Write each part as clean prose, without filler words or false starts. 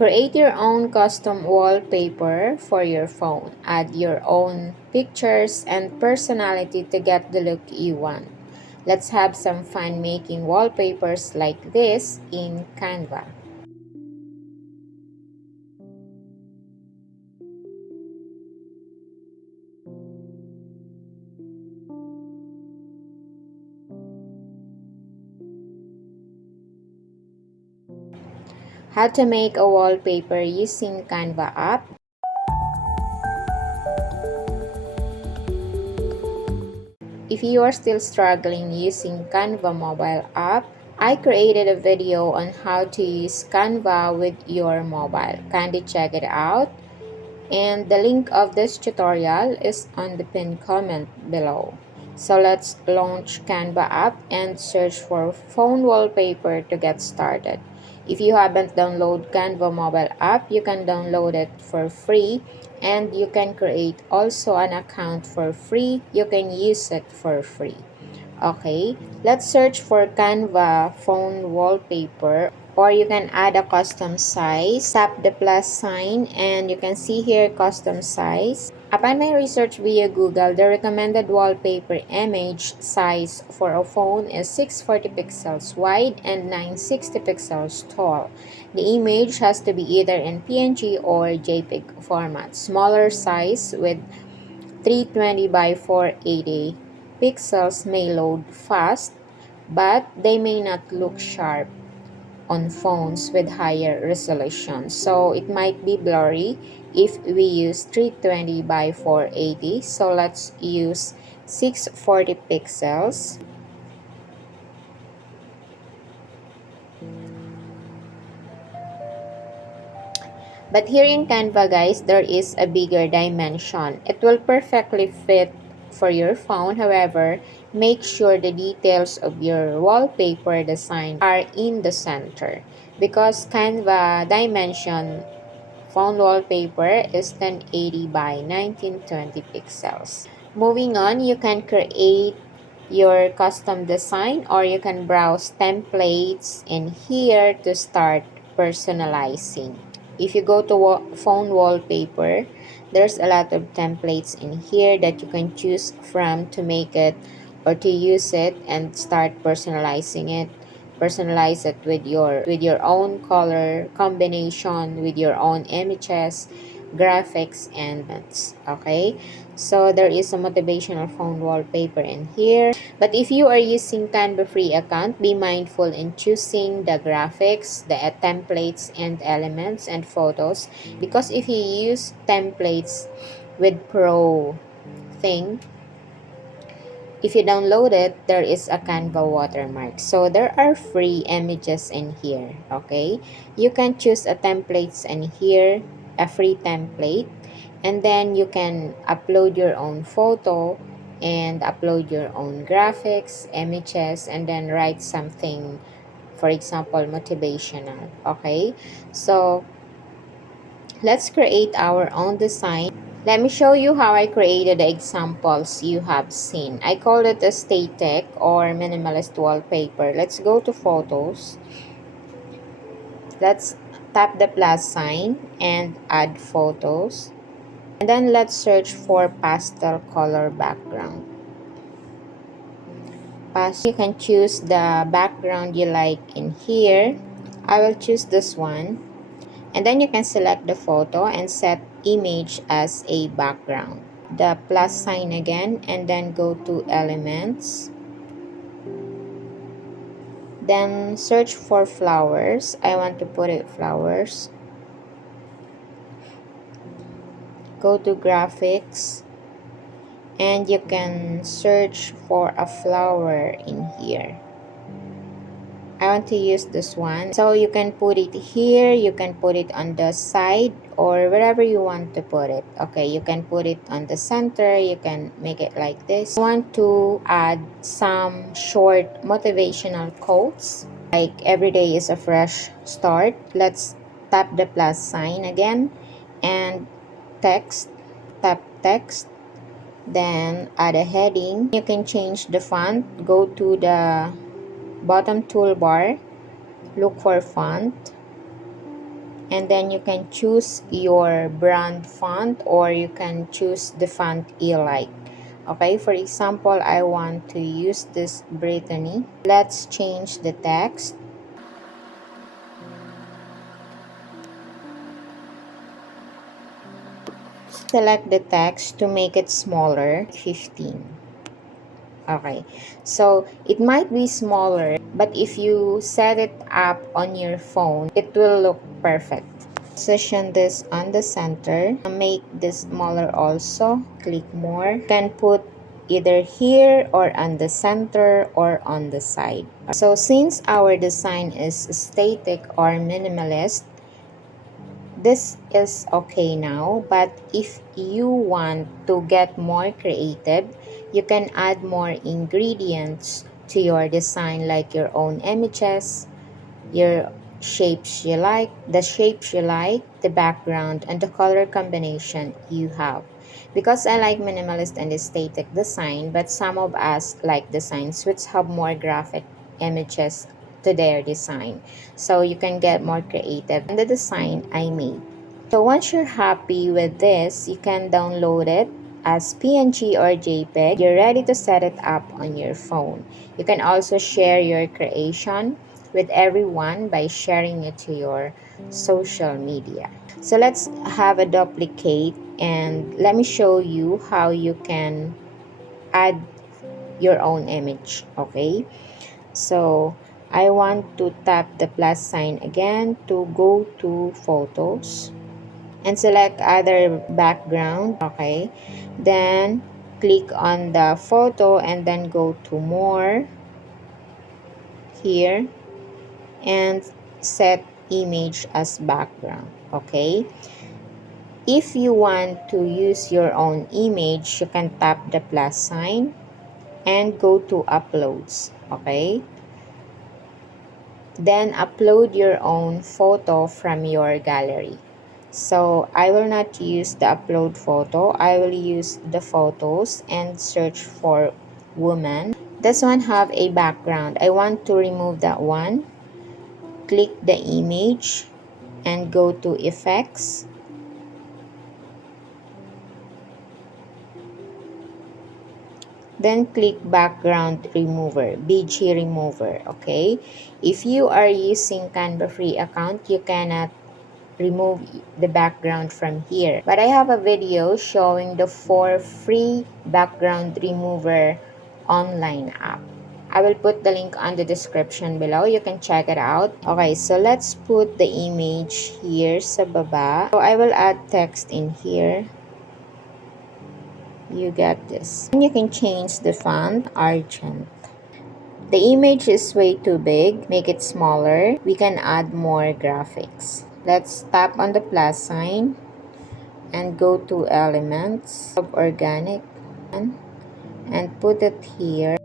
Create your own custom wallpaper for your phone. Add your own pictures and personality to get the look you want. Let's have some fun making wallpapers like this in Canva. How to make a wallpaper using Canva app. If you are still struggling using Canva Mobile App, I created a video on how to use Canva with your mobile. Kindly check it out. And the link of this tutorial is on the pinned comment below. So let's launch Canva app and search for phone wallpaper to get started. If you haven't downloaded Canva mobile app, you can download it for free and you can create also an account for free. You can use it for free. Okay, let's search for Canva phone wallpaper, or you can add a custom size. Tap the plus sign and you can see here custom size. Upon my research via Google, the recommended wallpaper image size for a phone is 640 pixels wide and 960 pixels tall. The image has to be either in PNG or JPEG format. Smaller size with 320 by 480 pixels may load fast, but they may not look sharp on phones with higher resolution. So it might be blurry if we use 320 by 480. So let's use 640 pixels. But here in Canva, guys, there is a bigger dimension. It will perfectly fit for your phone. However, make sure the details of your wallpaper design are in the center, because Canva dimension phone wallpaper is 1080 by 1920 pixels. Moving on, you can create your custom design, or you can browse templates in here to start personalizing. If you go to phone wallpaper, there's a lot of templates in here that you can choose from to make it or to use it and start personalizing it. Personalize it with your own color combination, with your own images, graphics, and okay. So there is a motivational phone wallpaper in here. But if you are using Canva free account, be mindful in choosing the graphics, the templates and elements and photos, because if you use templates with pro thing, if you download it, there is a Canva watermark. So there are free images in here, okay? You can choose a templates in here, a free template, and then you can upload your own photo and upload your own graphics, images, and then write something, for example, motivational, okay? So let's create our own design. Let me show you how I created the examples you have seen. I call it a static or minimalist wallpaper. Let's go to photos. Let's tap the plus sign and add photos. And then let's search for pastel color background. You can choose the background you like in here. I will choose this one. And then you can select the photo and set image as a background. The plus sign again, and then go to elements. Then search for flowers. I want to put it flowers. Go to graphics. And you can search for a flower in here. I want to use this one. So you can put it here, you can put it on the side, or wherever you want to put it. Okay, you can put it on the center, you can make it like this. I want to add some short motivational quotes, like every day is a fresh start. Let's tap the plus sign again and text. Tap text, then add a heading. You can change the font. Go to the bottom toolbar, look for font, and then you can choose your brand font, or you can choose the font you like. Okay, for example, I want to use this Brittany. Let's change the text. Select the text to make it smaller, 15. Okay, so it might be smaller, but if you set it up on your phone, it will look perfect. Position this on the center. Make this smaller also. Click more. You can put either here or on the center or on the side. So since our design is static or minimalist, this is okay now, but if you want to get more creative, you can add more ingredients to your design, like your own images, your shapes you like, the background, and the color combination you have. Because I like minimalist and aesthetic design, but some of us like designs which have more graphic images to their design. So you can get more creative in the design I made. So once you're happy with this, you can download it as PNG or JPEG. You're ready to set it up on your phone. You can also share your creation with everyone by sharing it to your social media. So let's have a duplicate, and let me show you how you can add your own image. Okay, so I want to tap the plus sign again to go to photos and select other background. Okay, then click on the photo and then go to more here and set image as background. Okay, if you want to use your own image, you can tap the plus sign and go to uploads. Okay, then upload your own photo from your gallery. So I will not use the upload photo. I will use the photos and search for woman. This one have a background. I want to remove that one. Click the image and go to effects. Then click background remover, BG remover. Okay, if you are using Canva free account, you cannot remove the background from here, but I have a video showing the 4 free background remover online app. I will put the link on the description below. You can check it out. Okay, so let's put the image here sa baba. So I will add text in here. You get this. And you can change the font, Argent. The image is way too big. Make it smaller. We can add more graphics. Let's tap on the plus sign and go to elements of organic and put it here.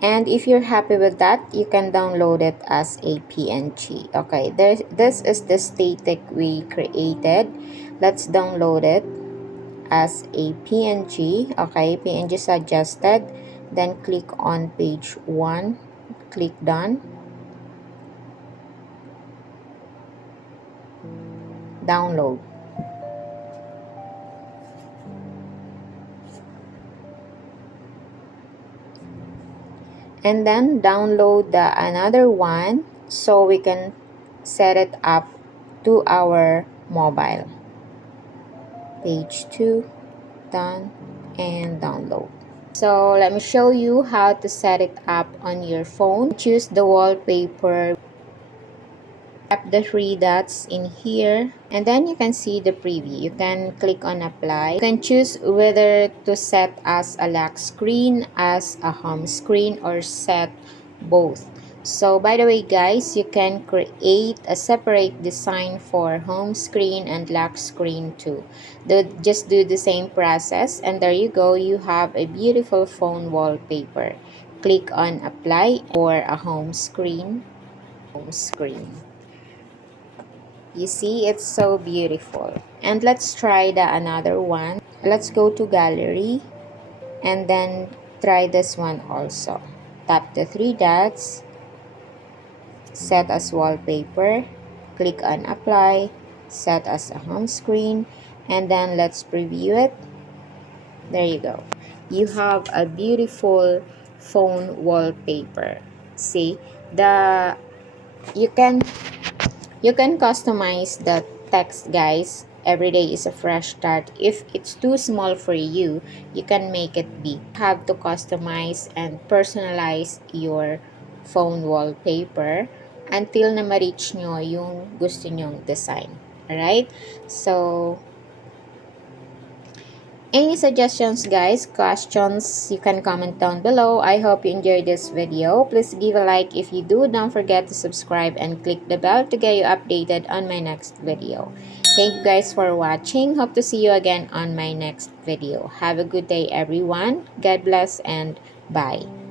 And if you're happy with that, you can download it as a PNG. Okay, this is the static we created. Let's download it as a PNG. Okay, PNG suggested. Then click on page 1. Click done. Download. And then download the another one so we can set it up to our mobile. Page 2, done, and download. So let me show you how to set it up on your phone. Choose the wallpaper. Tap the 3 dots in here, and then you can see the preview. You can click on apply. You can choose whether to set as a lock screen, as a home screen, or set both. So by the way guys, you can create a separate design for home screen and lock screen too. Just do the same process and there you go, you have a beautiful phone wallpaper. Click on apply or a home screen. You see, it's so beautiful. And let's try the another one. Let's go to gallery and then try this one also. Tap the three dots, set as wallpaper, click on apply, set as a home screen, and then let's preview it. There you go. You have a beautiful phone wallpaper. See, the you can customize the text, guys. Every day is a fresh start. If it's too small for you, you can make it big. Have to customize and personalize your phone wallpaper until na ma-reach nyo yung gusto nyong design. Alright? So, any suggestions, guys, questions, you can comment down below. I hope you enjoyed this video. Please give a like if you do. Don't forget to subscribe and click the bell to get you updated on my next video. Thank you guys for watching. Hope to see you again on my next video. Have a good day, everyone. God bless and bye.